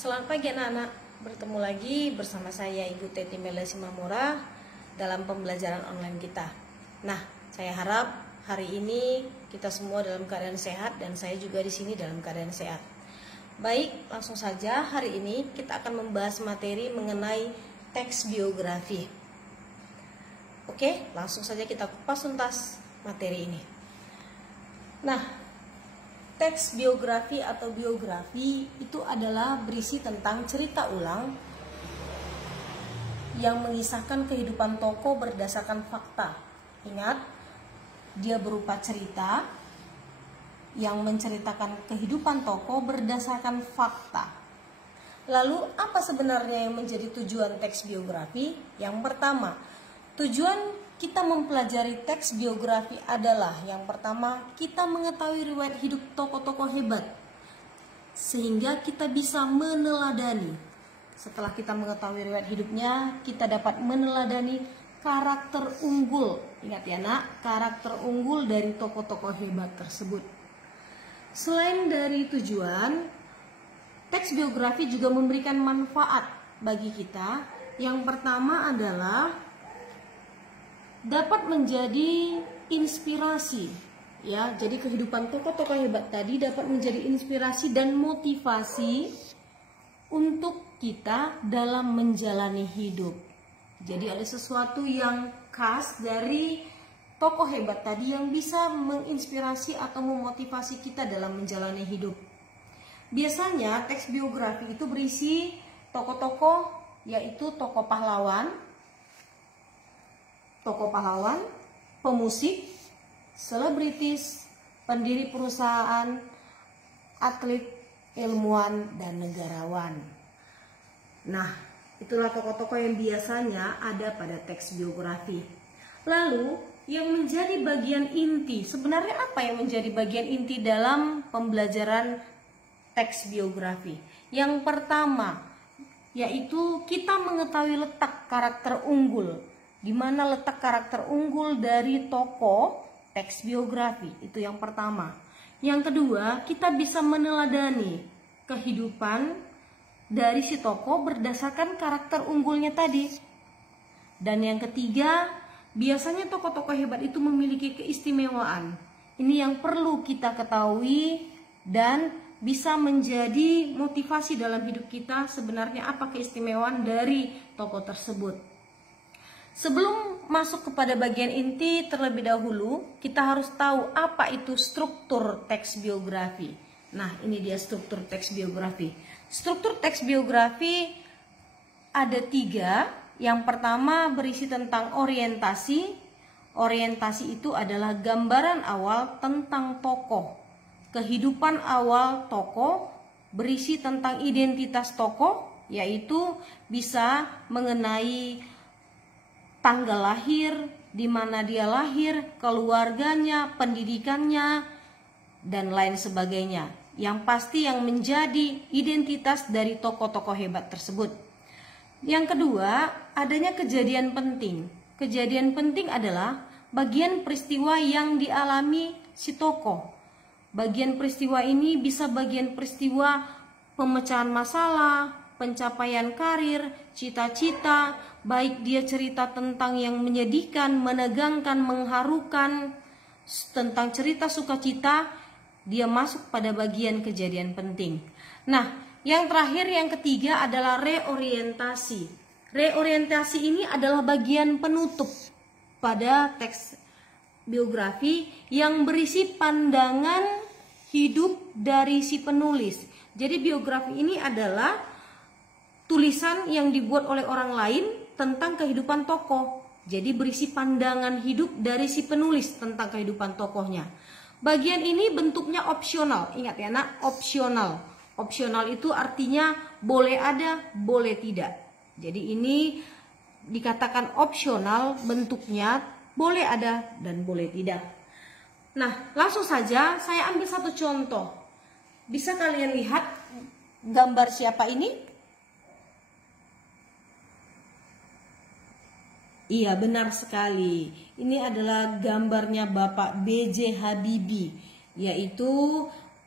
Selamat pagi anak-anak, bertemu lagi bersama saya Ibu Teti Mela Simamora dalam pembelajaran online kita. Nah, saya harap hari ini kita semua dalam keadaan sehat dan saya juga di sini dalam keadaan sehat. Baik, langsung saja hari ini kita akan membahas materi mengenai teks biografi. Oke, langsung saja kita kupas tuntas materi ini. Nah, teks biografi atau biografi itu adalah berisi tentang cerita ulang yang mengisahkan kehidupan tokoh berdasarkan fakta. Ingat, dia berupa cerita yang menceritakan kehidupan tokoh berdasarkan fakta. Lalu, apa sebenarnya yang menjadi tujuan teks biografi? Yang pertama, tujuan kita mempelajari teks biografi adalah yang pertama, kita mengetahui riwayat hidup tokoh-tokoh hebat sehingga kita bisa meneladani. Setelah kita mengetahui riwayat hidupnya, kita dapat meneladani karakter unggul. Ingat ya nak, karakter unggul dari tokoh-tokoh hebat tersebut. Selain dari tujuan, teks biografi juga memberikan manfaat bagi kita. Yang pertama adalah dapat menjadi inspirasi, ya. Jadi kehidupan tokoh-tokoh hebat tadi dapat menjadi inspirasi dan motivasi untuk kita dalam menjalani hidup. Jadi ada sesuatu yang khas dari tokoh hebat tadi yang bisa menginspirasi atau memotivasi kita dalam menjalani hidup. Biasanya teks biografi itu berisi tokoh-tokoh, yaitu tokoh pahlawan, pemusik, selebritis, pendiri perusahaan, atlet, ilmuwan, dan negarawan. Nah, itulah tokoh-tokoh yang biasanya ada pada teks biografi. Lalu, yang menjadi bagian inti, sebenarnya apa yang menjadi bagian inti dalam pembelajaran teks biografi? Yang pertama, yaitu kita mengetahui letak karakter unggul. Di mana letak karakter unggul dari tokoh teks biografi, itu yang pertama. Yang kedua, kita bisa meneladani kehidupan dari si tokoh berdasarkan karakter unggulnya tadi. Dan yang ketiga, biasanya tokoh-tokoh hebat itu memiliki keistimewaan. Ini yang perlu kita ketahui dan bisa menjadi motivasi dalam hidup kita. Sebenarnya apa keistimewaan dari tokoh tersebut? Sebelum masuk kepada bagian inti terlebih dahulu, kita harus tahu apa itu struktur teks biografi. Nah, ini dia struktur teks biografi. Struktur teks biografi ada 3. Yang pertama berisi tentang orientasi. Orientasi itu adalah gambaran awal tentang tokoh. Kehidupan awal tokoh berisi tentang identitas tokoh, yaitu bisa mengenai tanggal lahir, di mana dia lahir, keluarganya, pendidikannya, dan lain sebagainya. Yang pasti yang menjadi identitas dari tokoh-tokoh hebat tersebut. Yang kedua, adanya kejadian penting. Kejadian penting adalah bagian peristiwa yang dialami si tokoh. Bagian peristiwa ini bisa bagian peristiwa pemecahan masalah, pencapaian karir, cita-cita, baik dia cerita tentang yang menyedihkan, menegangkan, mengharukan, tentang cerita sukacita, dia masuk pada bagian kejadian penting. Nah, yang terakhir, yang ketiga adalah reorientasi. Reorientasi ini adalah bagian penutup pada teks biografi yang berisi pandangan hidup dari si penulis. Jadi biografi ini adalah tulisan yang dibuat oleh orang lain tentang kehidupan tokoh. Jadi berisi pandangan hidup dari si penulis tentang kehidupan tokohnya. Bagian ini bentuknya opsional. Ingat ya nak, opsional. Opsional itu artinya boleh ada, boleh tidak. Jadi ini dikatakan opsional, bentuknya boleh ada dan boleh tidak. Nah, langsung saja saya ambil satu contoh. Bisa kalian lihat gambar siapa ini? Iya, benar sekali. Ini adalah gambarnya Bapak B.J. Habibie, yaitu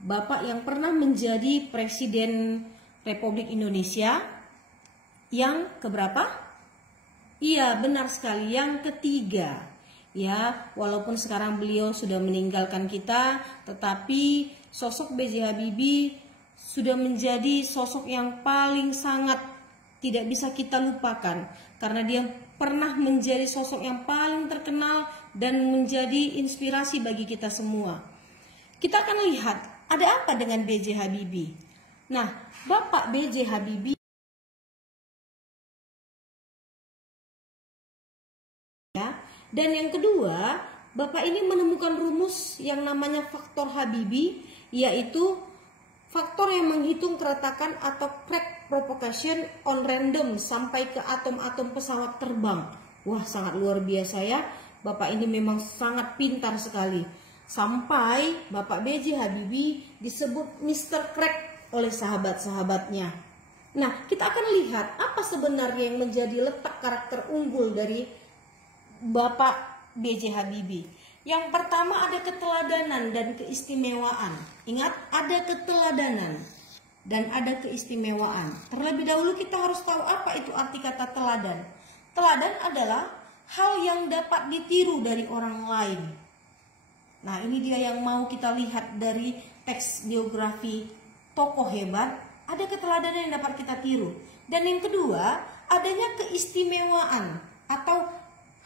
Bapak yang pernah menjadi Presiden Republik Indonesia. Yang keberapa? Iya, benar sekali, yang ketiga. Ya, walaupun sekarang beliau sudah meninggalkan kita, tetapi sosok B.J. Habibie sudah menjadi sosok yang paling sangat tidak bisa kita lupakan, karena dia pernah menjadi sosok yang paling terkenal dan menjadi inspirasi bagi kita semua. Kita akan lihat ada apa dengan B.J. Habibie. Nah, Bapak B.J. Habibie ya. Dan yang kedua, Bapak ini menemukan rumus yang namanya faktor Habibie, yaitu faktor yang menghitung keretakan atau crack propagation on random sampai ke atom-atom pesawat terbang. Wah, sangat luar biasa ya. Bapak ini memang sangat pintar sekali. Sampai Bapak B.J. Habibie disebut Mr. Crack oleh sahabat-sahabatnya. Nah, kita akan lihat apa sebenarnya yang menjadi letak karakter unggul dari Bapak B.J. Habibie. Yang pertama ada keteladanan dan keistimewaan. Ingat, ada keteladanan dan ada keistimewaan. Terlebih dahulu kita harus tahu apa itu arti kata teladan. Teladan adalah hal yang dapat ditiru dari orang lain. Nah, ini dia yang mau kita lihat dari teks biografi tokoh hebat. Ada keteladanan yang dapat kita tiru. Dan yang kedua, adanya keistimewaan atau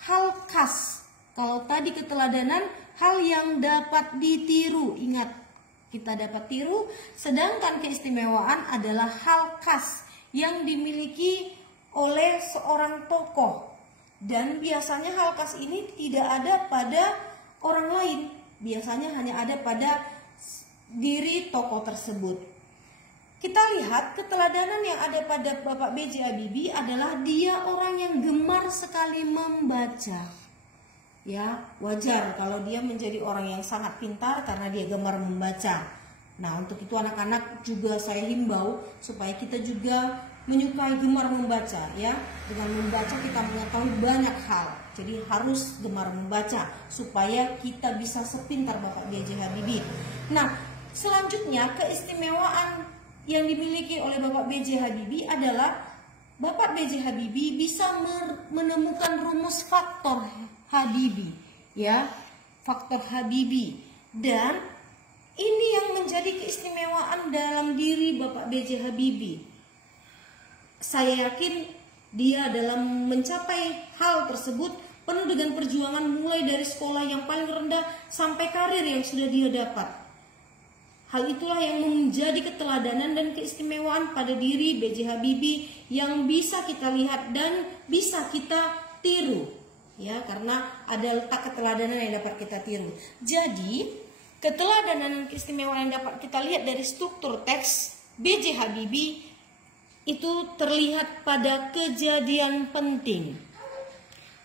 hal khas. Kalau tadi keteladanan, hal yang dapat ditiru. Ingat, kita dapat tiru. Sedangkan keistimewaan adalah hal khas yang dimiliki oleh seorang tokoh. Dan biasanya hal khas ini tidak ada pada orang lain. Biasanya hanya ada pada diri tokoh tersebut. Kita lihat keteladanan yang ada pada Bapak B.J. Habibie adalah dia orang yang gemar sekali membaca. Ya, wajar kalau dia menjadi orang yang sangat pintar karena dia gemar membaca. Nah, untuk itu anak-anak juga saya himbau supaya kita juga menyukai gemar membaca ya. Dengan membaca kita mengetahui banyak hal. Jadi harus gemar membaca supaya kita bisa sepintar Bapak B.J. Habibie. Nah, selanjutnya keistimewaan yang dimiliki oleh Bapak B.J. Habibie adalah Bapak B.J. Habibie bisa menemukan rumus faktor Habibie, ya, faktor Habibie. Dan ini yang menjadi keistimewaan dalam diri Bapak B.J. Habibie. Saya yakin dia dalam mencapai hal tersebut penuh dengan perjuangan, mulai dari sekolah yang paling rendah sampai karir yang sudah dia dapat. Hal itulah yang menjadi keteladanan dan keistimewaan pada diri B.J. Habibie yang bisa kita lihat dan bisa kita tiru. Ya, karena ada letak keteladanan yang dapat kita tiru. Jadi, keteladanan dan keistimewaan yang dapat kita lihat dari struktur teks B.J. Habibie itu terlihat pada kejadian penting.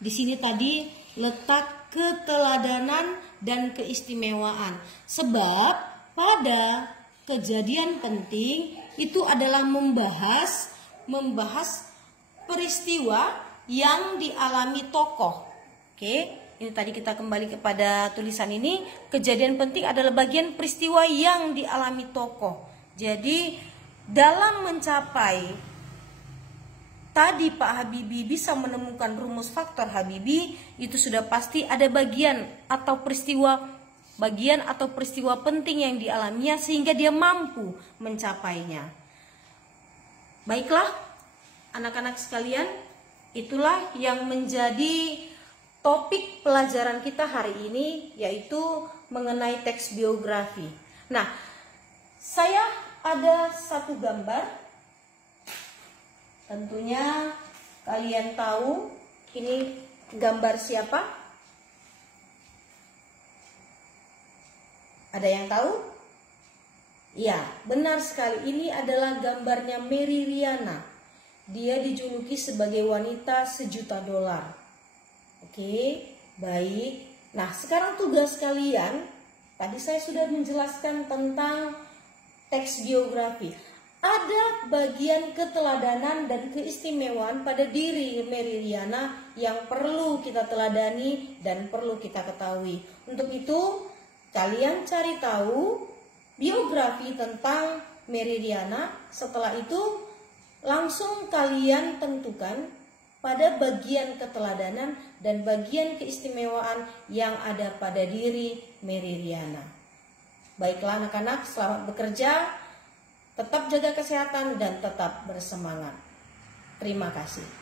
Di sini tadi letak keteladanan dan keistimewaan. Sebab pada kejadian penting itu adalah membahas peristiwa yang dialami tokoh. Oke, ini tadi kita kembali kepada tulisan ini. Kejadian penting adalah bagian peristiwa yang dialami tokoh. Jadi dalam mencapai tadi Pak Habibie bisa menemukan rumus faktor Habibie, itu sudah pasti ada bagian atau peristiwa penting yang dialaminya sehingga dia mampu mencapainya. Baiklah, anak-anak sekalian, itulah yang menjadi topik pelajaran kita hari ini, yaitu mengenai teks biografi. Nah, saya ada satu gambar. Tentunya kalian tahu ini gambar siapa? Ada yang tahu? Ya, benar sekali. Ini adalah gambarnya Mary Riana. Dia dijuluki sebagai wanita $1.000.000. Oke, baik. Nah, sekarang tugas kalian. Tadi saya sudah menjelaskan tentang teks biografi. Ada bagian keteladanan dan keistimewaan pada diri Mary Riana yang perlu kita teladani dan perlu kita ketahui. Untuk itu, kalian cari tahu biografi tentang Meridiana. Setelah itu langsung kalian tentukan pada bagian keteladanan dan bagian keistimewaan yang ada pada diri Meridiana. Baiklah anak-anak, selamat bekerja, tetap jaga kesehatan dan tetap bersemangat. Terima kasih.